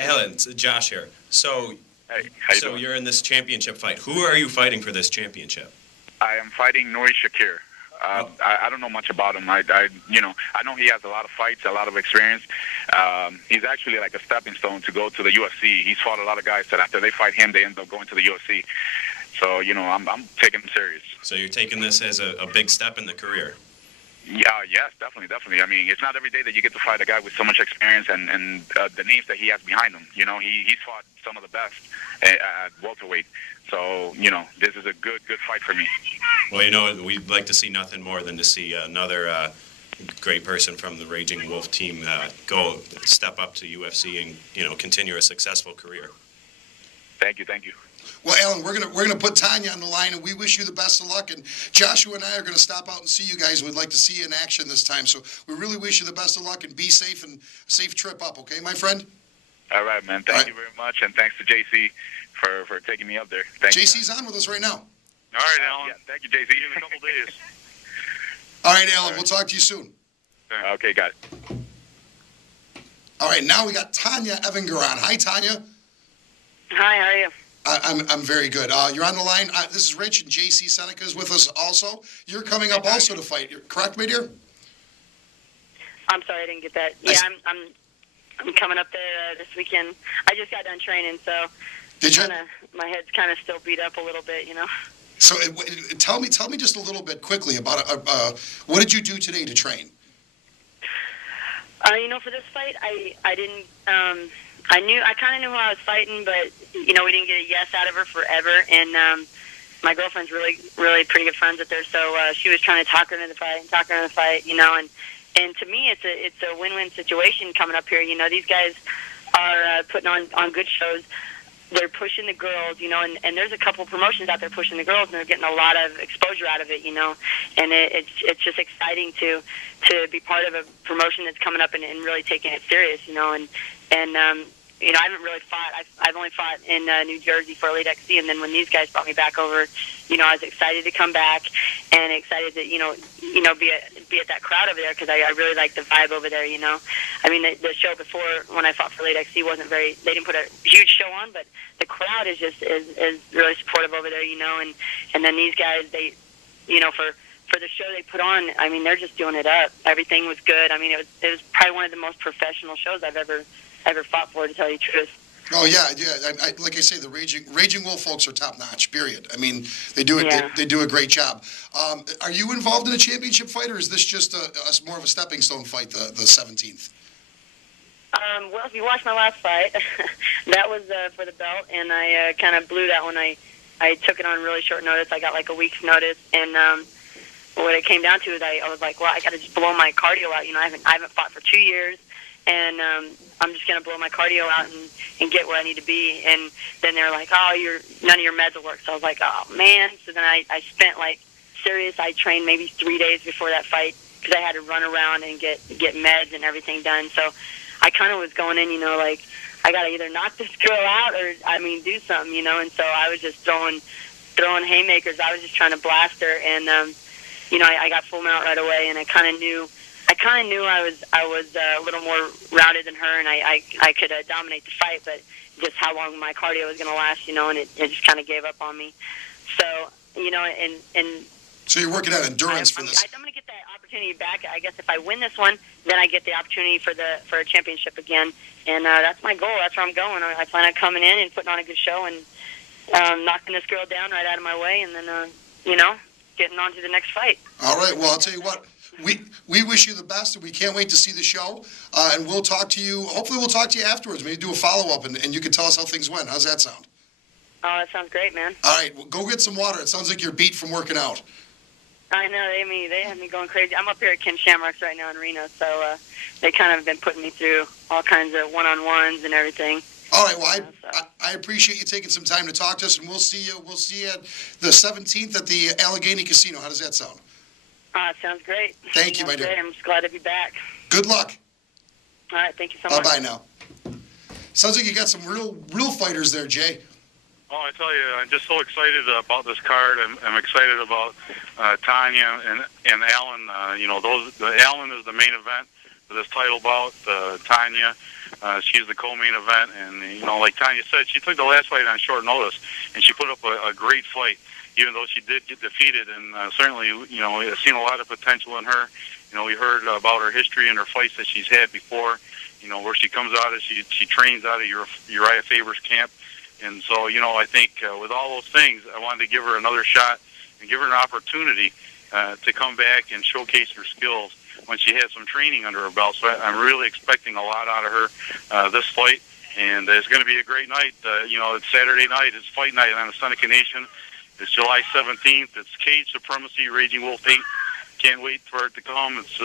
Alan, it's Josh here. So, Hey, how you so doing? you're in this championship fight. Who are you fighting for this championship? I am fighting Nori Shakir. I don't know much about him. I know he has a lot of fights, a lot of experience. He's actually like a stepping stone to go to the UFC. He's fought a lot of guys that after they fight him, they end up going to the UFC. So, I'm taking him serious. So you're taking this as a big step in the career. Yeah, yes, definitely. I mean, it's not every day that you get to fight a guy with so much experience and the names that he has behind him. He's fought some of the best at welterweight. So, this is a good fight for me. Well, we'd like to see nothing more than to see another great person from the Raging Wolf team go step up to UFC and, continue a successful career. Thank you. Well, Alan, we're gonna put Tonia on the line, and we wish you the best of luck. And Joshua and I are gonna stop out and see you guys. We'd like to see you in action this time. So we really wish you the best of luck and be safe and a safe trip up. Okay, my friend. All right, man. Thank you very much, and thanks to JC for taking me up there. Thank you. JC's on with us right now. All right, Alan. Yeah, thank you, JC. In a couple days. All right, Alan. We'll talk to you soon. Okay, got it. All right, now we got Tonia Everenger on. Hi, Tonia. Hi, how are you? I'm very good. You're on the line. This is Rich, and JC Seneca is with us also. You're coming up also to fight. You're correct, my dear? I'm sorry, I didn't get that. Yeah, I'm coming up there this weekend. I just got done training, so Did you? My head's kind of still beat up a little bit, So tell me just a little bit quickly about what did you do today to train? For this fight, I didn't. I kind of knew who I was fighting, but we didn't get a yes out of her forever. And my girlfriend's really, really pretty good friends with her, so she was trying to talk her into the fight, And to me, it's a win-win situation coming up here. These guys are putting on good shows. They're pushing the girls, and there's a couple promotions out there pushing the girls, and they're getting a lot of exposure out of it, And it's just exciting to be part of a promotion that's coming up and really taking it serious, And I haven't really fought. I've only fought in New Jersey for Elite XC, and then when these guys brought me back over, I was excited to come back and excited to be at that crowd over there because I really like the vibe over there. I mean the show before when I fought for Elite XC wasn't very. They didn't put a huge show on, but the crowd is just is really supportive over there. And then these guys they, for the show they put on, I mean they're just doing it up. Everything was good. I mean it was probably one of the most professional shows I've ever fought for, to tell you the truth. Oh yeah. Like I say, the Raging Wolf folks are top notch. Period. I mean, they do it. Yeah. They do a great job. Are you involved in a championship fight, or is this just more of a stepping stone fight? The 17th. Well, if you watched my last fight, that was for the belt, and I kind of blew that one. I took it on really short notice. I got like a week's notice, and what it came down to is I was like, well, I got to just blow my cardio out. I haven't fought for 2 years. And I'm just gonna blow my cardio out and get where I need to be. And then they're like, "Oh, none of your meds will work." So I was like, "Oh man!" So then I spent I trained maybe 3 days before that fight because I had to run around and get meds and everything done. So I kind of was going in, like I gotta either knock this girl out or do something, And so I was just throwing haymakers. I was just trying to blast her, and I got full mount right away, and I kind of knew I was a little more rounded than her, and I could dominate the fight, but just how long my cardio was going to last, and it just kind of gave up on me. So, and so you're working on endurance for this. I'm going to get that opportunity back. I guess if I win this one, then I get the opportunity for a championship again, and that's my goal. That's where I'm going. I plan on coming in and putting on a good show and knocking this girl down right out of my way, and then getting on to the next fight. All right. Well, I'll tell you what. We wish you the best, and we can't wait to see the show. And we'll talk to you. Hopefully, we'll talk to you afterwards. Maybe do a follow-up, and you can tell us how things went. How's that sound? Oh, that sounds great, man. All right. Well, go get some water. It sounds like you're beat from working out. I know. They have me going crazy. I'm up here at Ken Shamrock's right now in Reno, so they kind of been putting me through all kinds of one-on-ones and everything. All right. Well, I appreciate you taking some time to talk to us, and we'll see you at the 17th at the Allegheny Casino. How does that sound? Sounds great. Thank you, my dear. I'm just glad to be back. Good luck. All right, thank you so much. Bye-bye now. Sounds like you got some real fighters there, Jay. Oh, I tell you, I'm just so excited about this card. I'm excited about Tonia and Alan. Alan is the main event for this title bout. Tonia, She's the co-main event, and like Tonya said, she took the last fight on short notice, and she put up a great fight, even though she did get defeated. And certainly, I've seen a lot of potential in her. We heard about her history and her fights that she's had before. Where she comes out of, she trains out of Uriah Faber's camp, and so I think with all those things, I wanted to give her another shot and give her an opportunity to come back and showcase her skills when she has some training under her belt. So I'm really expecting a lot out of her this fight, and it's going to be a great night. It's Saturday night. It's fight night on the Seneca Nation. It's July 17th. It's Cage Supremacy, Raging Wolf 8. Can't wait for it to come. It's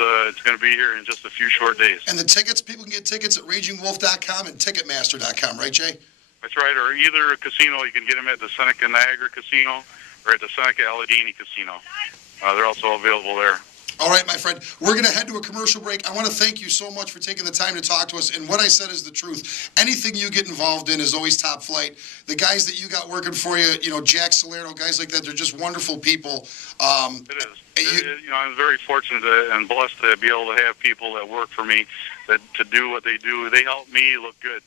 going to be here in just a few short days. And the tickets, people can get tickets at RagingWolf.com and Ticketmaster.com, right, Jay? That's right, or either a casino. You can get them at the Seneca Niagara Casino or at the Seneca Allegheny Casino. They're also available there. All right, my friend, we're going to head to a commercial break. I want to thank you so much for taking the time to talk to us. And what I said is the truth. Anything you get involved in is always top flight. The guys that you got working for you, Jack Salerno, guys like that, they're just wonderful people. It is. I'm very fortunate and blessed to be able to have people that work for me to do what they do. They help me look good.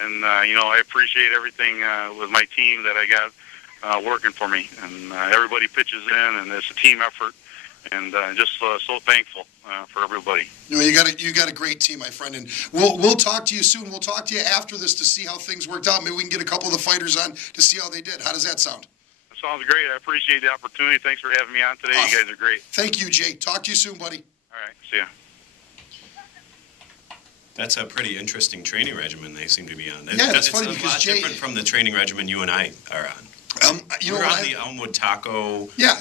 And, I appreciate everything with my team that I got working for me. And everybody pitches in, and it's a team effort. And just so thankful for everybody. You got a great team, my friend, and we'll talk to you soon. We'll talk to you after this to see how things worked out. Maybe we can get a couple of the fighters on to see how they did. How does that sound? That sounds great. I appreciate the opportunity. Thanks for having me on today. Awesome. You guys are great. Thank you, Jay. Talk to you soon, buddy. All right. See ya. That's a pretty interesting training regimen they seem to be on. Yeah, that's funny a because lot Jay, different from the training regimen you and I are on. We're on the Elmwood Taco. Yeah.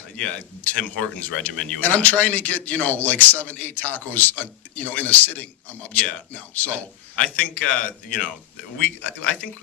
Tim Hortons regimen. And I'm trying to get like 7-8 tacos, in a sitting. I'm up to now. So I think I think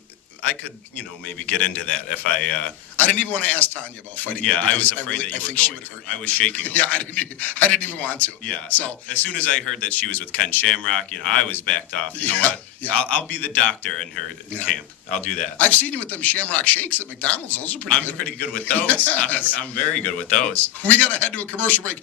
I could maybe get into that if I. I didn't even want to ask Tonya about fighting. Yeah, I was afraid that you I were think going she would to. hurt. I was shaking. Yeah, I didn't even want to. Yeah. So as soon as I heard that she was with Ken Shamrock, I was backed off. You know what? Yeah. I'll be the doctor in her camp. I'll do that. I've seen you with them Shamrock shakes at McDonald's. Those are pretty good. I'm pretty good with those. Yes. I'm very good with those. We got to head to a commercial break.